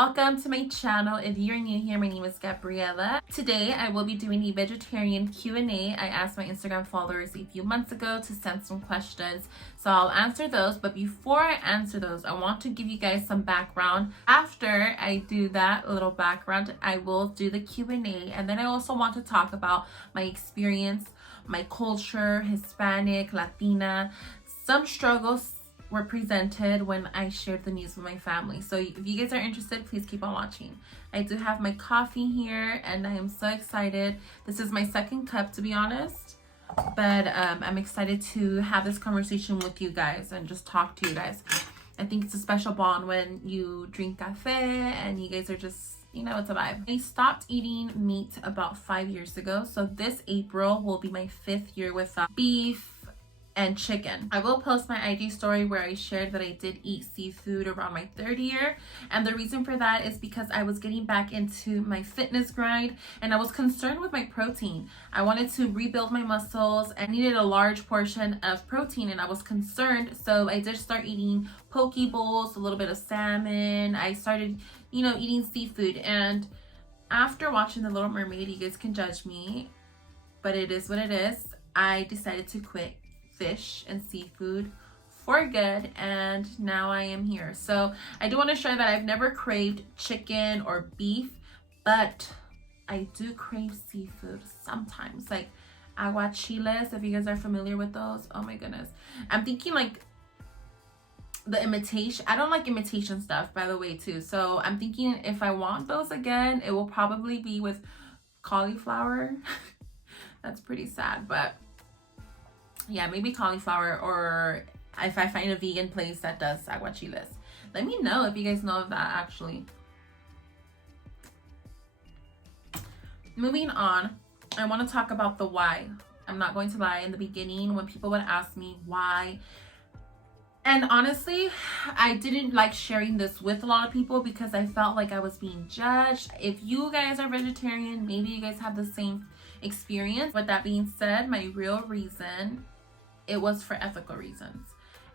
Welcome to my channel. If you're new here, my name is Gabriela. Today I will be doing a vegetarian Q&A. I asked my Instagram followers a few months ago to send some questions, so I'll answer those. But before I answer those, I want to give you guys some background. After I do that little background, I will do the Q&A, and then I also want to talk about my experience, my culture, Hispanic, Latina, some struggles were presented when I shared the news with my family. So if you guys are interested, please keep on watching. I do have my coffee here and I am so excited. This is my second cup, to be honest, but I'm excited to have this conversation with you guys and just talk to you guys. I think it's a special bond when you drink cafe and you guys are just, you know, it's a vibe. I stopped eating meat about 5 years ago, so this April will be my 5th year with beef and chicken. I will post my IG story where I shared that I did eat seafood around my 3rd year, and the reason for that is because I was getting back into my fitness grind and I was concerned with my protein. I wanted to rebuild my muscles and needed a large portion of protein, and I was concerned, so I did start eating poke bowls, a little bit of salmon. I started, you know, eating seafood, and after watching The Little Mermaid, you guys can judge me, but it is what it is. I decided to quit fish and seafood for good, and now I am here. So I do want to share that I've never craved chicken or beef, but I do crave seafood sometimes, like aguachiles, if you guys are familiar with those. Oh my goodness, I'm thinking like the imitation. I don't like imitation stuff, by the way, too, so I'm thinking if I want those again, it will probably be with cauliflower. That's pretty sad, but yeah, maybe cauliflower, or if I find a vegan place that does aguachiles. Let me know if you guys know of that, actually. Moving on, I want to talk about the why. I'm not going to lie, in the beginning when people would ask me why, and honestly, I didn't like sharing this with a lot of people because I felt like I was being judged. If you guys are vegetarian, maybe you guys have the same experience. With that being said, my real reason, it was for ethical reasons.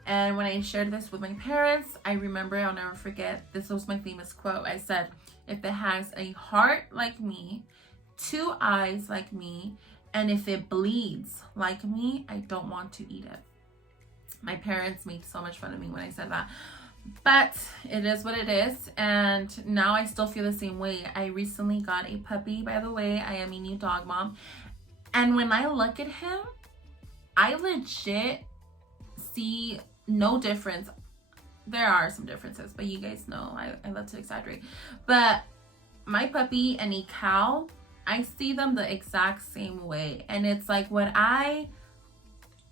And when I shared this with my parents, I remember, I'll never forget, this was my famous quote. I said, if it has a heart like me, 2 eyes like me, and if it bleeds like me, I don't want to eat it. My parents made so much fun of me when I said that, but it is what it is, and now I still feel the same way. I recently got a puppy, by the way. I am a new dog mom, and when I look at him, I legit see no difference. There are some differences, but you guys know I love to exaggerate. But my puppy and a cow, I see them the exact same way, and it's like, would I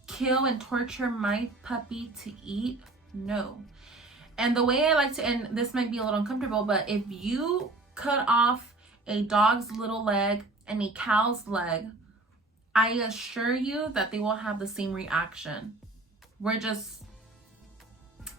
kill and torture my puppy to eat? No. And the way I like to, and this might be a little uncomfortable, but if you cut off a dog's little leg and a cow's leg, I assure you that they will have the same reaction.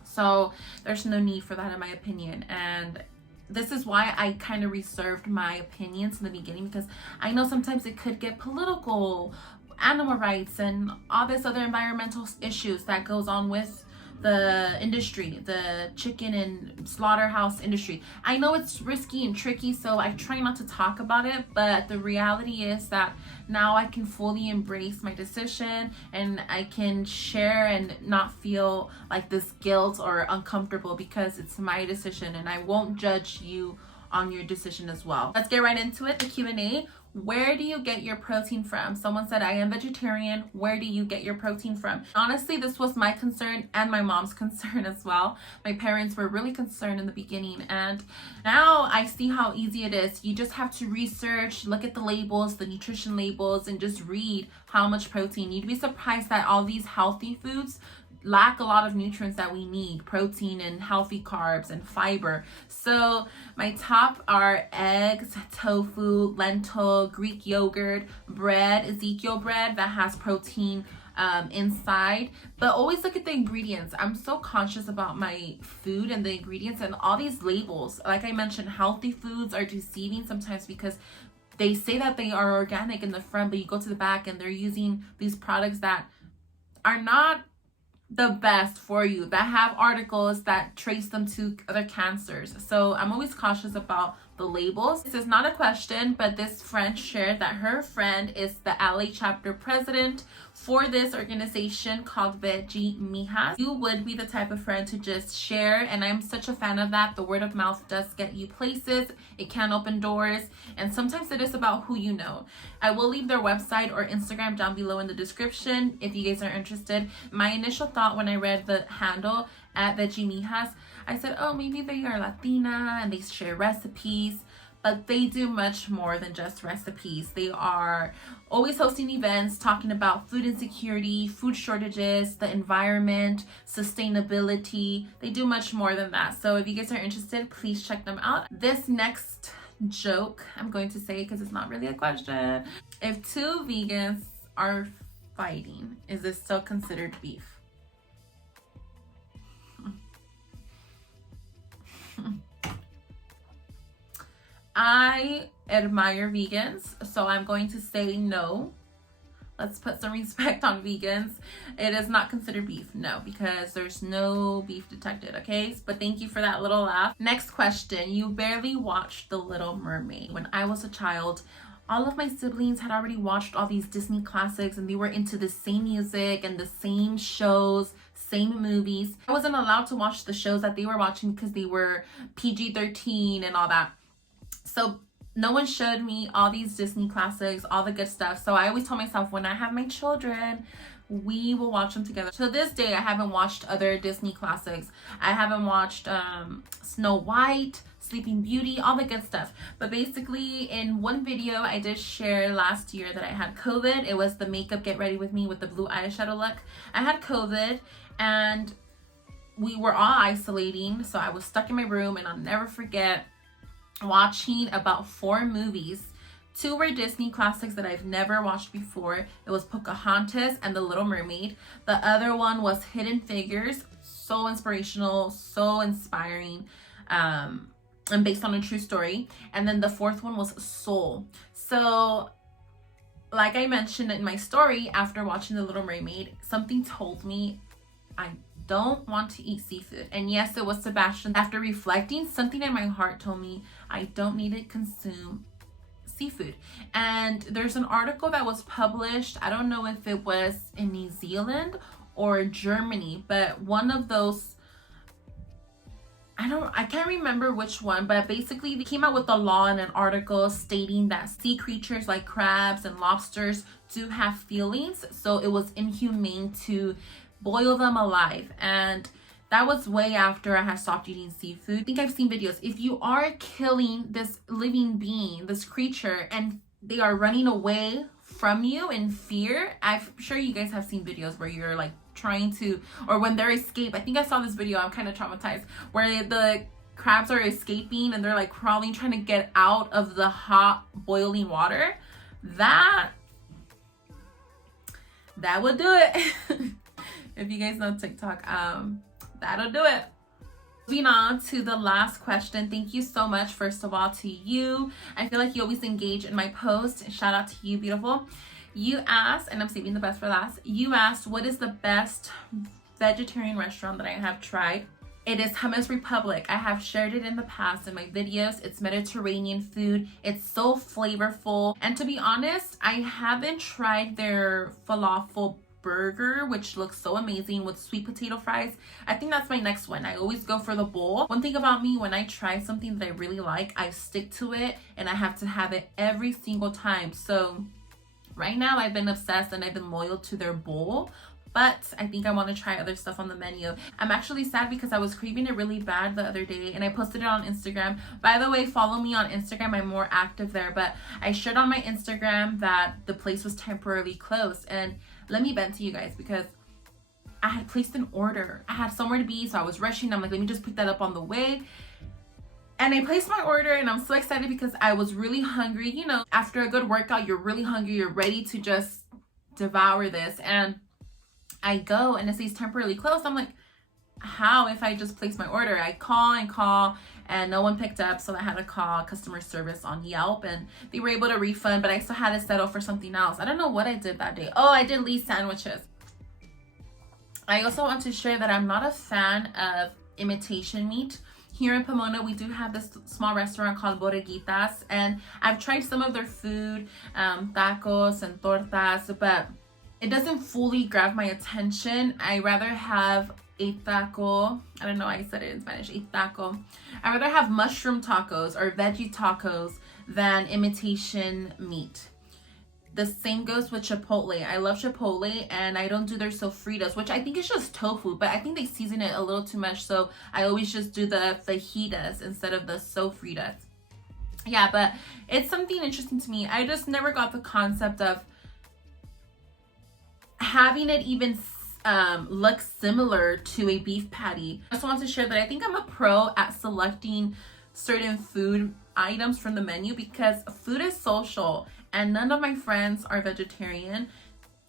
So there's no need for that, in my opinion. And this is why I kind of reserved my opinions in the beginning, because I know sometimes it could get political, animal rights, and all this other environmental issues that goes on with the industry, the chicken and slaughterhouse industry. I know it's risky and tricky, so I try not to talk about it, but the reality is that now I can fully embrace my decision, and I can share and not feel like this guilt or uncomfortable, because it's my decision and I won't judge you on your decision as well. Let's get right into it, the Q&A. Where do you get your protein from? Someone said, I am vegetarian. Where do you get your protein from? Honestly, this was my concern and my mom's concern as well. My parents were really concerned in the beginning, and now I see how easy it is. You just have to research, look at the labels, the nutrition labels, and just read how much protein. You'd be surprised that all these healthy foods lack a lot of nutrients that we need, protein and healthy carbs and fiber. So my top are eggs, tofu, lentil, Greek yogurt, bread, Ezekiel bread that has protein inside. But always look at the ingredients. I'm so conscious about my food and the ingredients and all these labels. Like I mentioned, healthy foods are deceiving sometimes because they say that they are organic in the front, but you go to the back and they're using these products that are not the best for you, that have articles that trace them to other cancers. So I'm always cautious about the labels. This is not a question, but this friend shared that her friend is the LA chapter president for this organization called Veggie Mija. You would be the type of friend to just share, and I'm such a fan of that. The word of mouth does get you places. It can open doors, and sometimes it is about who you know. I will leave their website or Instagram down below in the description if you guys are interested. My initial thought when I read the handle at Veggie Mijas, I said, oh, maybe they are Latina and they share recipes, but they do much more than just recipes. They are always hosting events talking about food insecurity, food shortages, the environment, sustainability. They do much more than that. So if you guys are interested, please check them out. This next joke, I'm going to say because it's not really a question. If two vegans are fighting, is this still considered beef? I admire vegans, so I'm going to say no. Let's put some respect on vegans. It is not considered beef, no, because there's no beef detected, okay? But thank you for that little laugh. Next question. You barely watched The Little Mermaid. When I was a child, all of my siblings had already watched all these Disney classics, and they were into the same music and the same shows, same movies. I wasn't allowed to watch the shows that they were watching because they were PG-13 and all that. So no one showed me all these Disney classics, all the good stuff. So I always told myself, when I have my children, we will watch them together. To this day, I haven't watched other Disney classics. I haven't watched Snow White, Sleeping Beauty, all the good stuff. But basically, in one video I did share last year that I had COVID. It was the makeup get ready with me with the blue eyeshadow look. I had COVID and we were all isolating. So I was stuck in my room, and I'll never forget watching about 4 movies. 2 were Disney classics that I've never watched before. It was Pocahontas and The Little Mermaid. The other one was Hidden Figures. So inspirational, so inspiring, and based on a true story. And then the 4th one was Soul. So like I mentioned in my story, after watching The Little Mermaid, something told me I don't want to eat seafood. And yes, it was Sebastian. After reflecting, something in my heart told me I don't need to consume seafood. And there's an article that was published, I don't know if it was in New Zealand or Germany, but one of those, I can't remember which one, but basically they came out with a law in an article stating that sea creatures like crabs and lobsters do have feelings, so it was inhumane to boil them alive. And that was way after I had stopped eating seafood. I think I've seen videos. If you are killing this living being, this creature, and they are running away from you in fear, I'm sure you guys have seen videos where you're like trying to, or when they're escape. I think I saw this video, I'm kind of traumatized, where the crabs are escaping and they're like crawling, trying to get out of the hot boiling water. That would do it. If you guys know TikTok, that'll do it. Moving on to the last question. Thank you so much, first of all, to you. I feel like you always engage in my post. Shout out to you, beautiful. You asked, and I'm saving the best for last. You asked, what is the best vegetarian restaurant that I have tried? It is Hummus Republic. I have shared it in the past in my videos. It's Mediterranean food. It's so flavorful. And to be honest, I haven't tried their falafel burger, which looks so amazing with sweet potato fries. I think that's my next one. I always go for the bowl. One thing about me, when I try something that I really like, I stick to it and I have to have it every single time. So right now I've been obsessed and I've been loyal to their bowl, but I think I want to try other stuff on the menu. I'm actually sad because I was craving it really bad the other day and I posted it on Instagram. By the way, follow me on Instagram. I'm more active there, but I shared on my Instagram that the place was temporarily closed. And let me vent to you guys because I had placed an order. I had somewhere to be, so I was rushing. I'm like, let me just pick that up on the way. And I placed my order and I'm so excited because I was really hungry. You know, after a good workout, you're really hungry. You're ready to just devour this. And I go and it says temporarily closed. I'm like, how if I just place my order? I call and call and no one picked up, so I had to call customer service on Yelp and they were able to refund, but I still had to settle for something else. I don't know what I did that day. Oh, I did Lee's sandwiches. I also want to share that I'm not a fan of imitation meat. Here in Pomona, we do have this small restaurant called Borreguitas, and I've tried some of their food, tacos and tortas, but it doesn't fully grab my attention. I rather have a taco. I don't know why I said it in Spanish, a taco. I rather have mushroom tacos or veggie tacos than imitation meat. The same goes with Chipotle. I love Chipotle, and I don't do their sofritas, which I think is just tofu, but I think they season it a little too much, so I always just do the fajitas instead of the sofritas. Yeah, but it's something interesting to me. I just never got the concept of having it even look similar to a beef patty. I just want to share that I think I'm a pro at selecting certain food items from the menu because food is social, and none of my friends are vegetarian.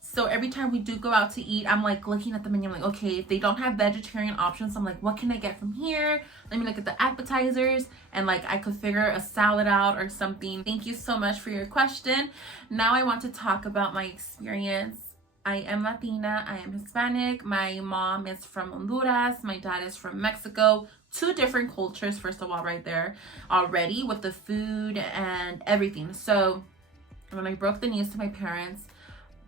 So every time we do go out to eat, I'm like looking at the menu. I'm like, okay, if they don't have vegetarian options, I'm like, what can I get from here? Let me look at the appetizers, and like I could figure a salad out or something. Thank you so much for your question. Now I want to talk about my experience. I am Latina, I am Hispanic. My mom is from Honduras, my dad is from Mexico. Two different cultures, first of all, right there already with the food and everything. So when I broke the news to my parents,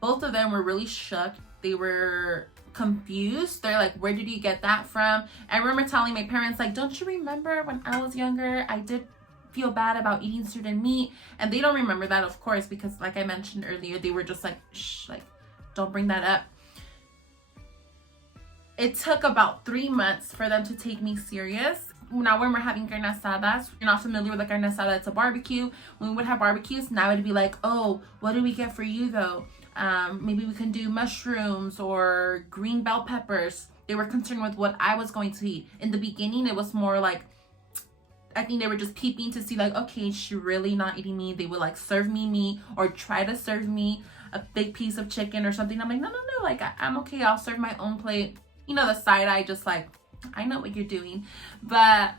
both of them were really shook. They were confused. They're like, where did you get that from? I remember telling my parents, like, don't you remember when I was younger, I did feel bad about eating certain meat? And they don't remember that, of course, because like I mentioned earlier, they were just like, shh, like, don't bring that up. It took about 3 months for them to take me serious. Now when we're having carne asadas, you're not familiar with a carne asada, it's a barbecue. When we would have barbecues, now it'd be like, oh, what do we get for you though? Maybe we can do mushrooms or green bell peppers. They were concerned with what I was going to eat. In the beginning, it was more like, I think they were just peeping to see like, okay, she's really not eating meat. They would like serve me meat or try to serve me a big piece of chicken or something. I'm like, no, like I'm okay, I'll serve my own plate. You know, the side eye just like, I know what you're doing. But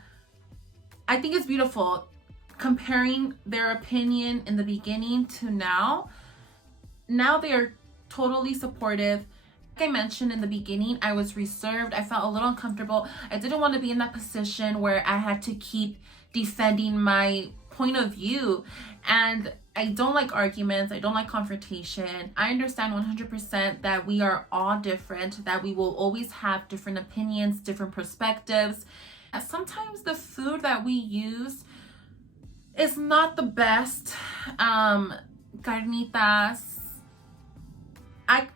I think it's beautiful comparing their opinion in the beginning to now. Now they are totally supportive. Like I mentioned in the beginning, I was reserved. I felt a little uncomfortable. I didn't want to be in that position where I had to keep defending my point of view. And I don't like arguments. I don't like confrontation. I understand 100% that we are all different, that we will always have different opinions, different perspectives. And sometimes the food that we use is not the best. Carnitas.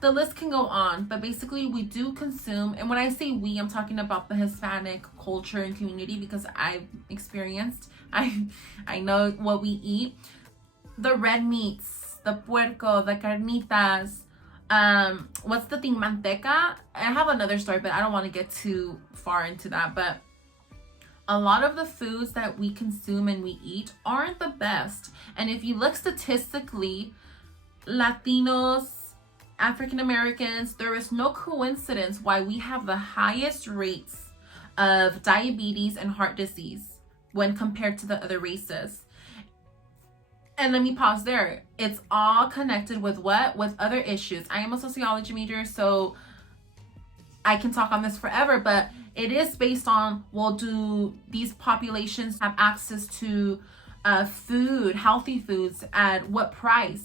The list can go on, but basically we do consume, and when I say we, I'm talking about the Hispanic culture and community because I've experienced, I know what we eat. The red meats, the puerco, the carnitas, what's the thing, manteca? I have another story, but I don't want to get too far into that, but a lot of the foods that we consume and we eat aren't the best. And if you look statistically, Latinos, African Americans, there is no coincidence why we have the highest rates of diabetes and heart disease when compared to the other races. And let me pause there. It's all connected with what? With other issues. I am a sociology major, so I can talk on this forever, but it is based on, well, do these populations have access to food, healthy foods, at what price?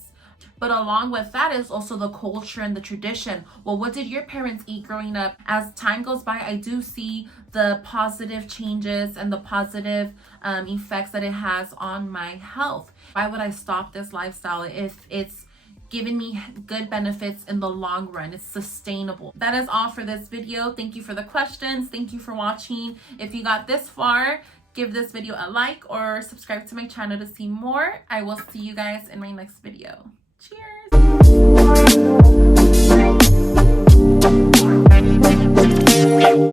But along with that is also the culture and the tradition. Well, what did your parents eat growing up? As time goes by, I do see the positive changes and the positive effects that it has on my health. Why would I stop this lifestyle if it's giving me good benefits in the long run? It's sustainable. That is all for this video. Thank you for the questions. Thank you for watching. If you got this far, give this video a like or subscribe to my channel to see more. I will see you guys in my next video. Cheers!